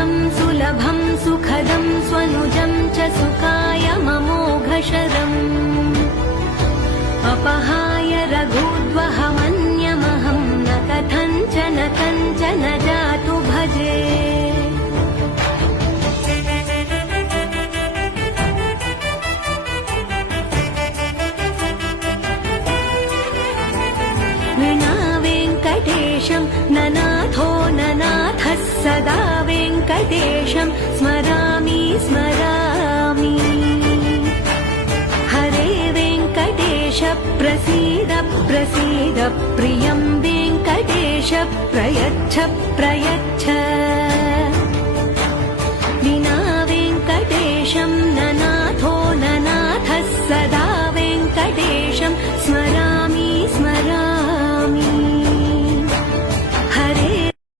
सुदं सुलभं सुखदं स्वनुजं च सुखाय ममोघशरम् अपहाय रघूद्वहमन्यमहं न कथञ्चन कञ्चन जातु भजे विना वेङ्कटेशं ननाथो ननाथः सदा वेङ्कटेशं स्मरामि स्मरामि हरे वेङ्कटेश प्रसीद प्रसीद प्रियं वेङ्कटेश प्रयच्छ प्रयच्छ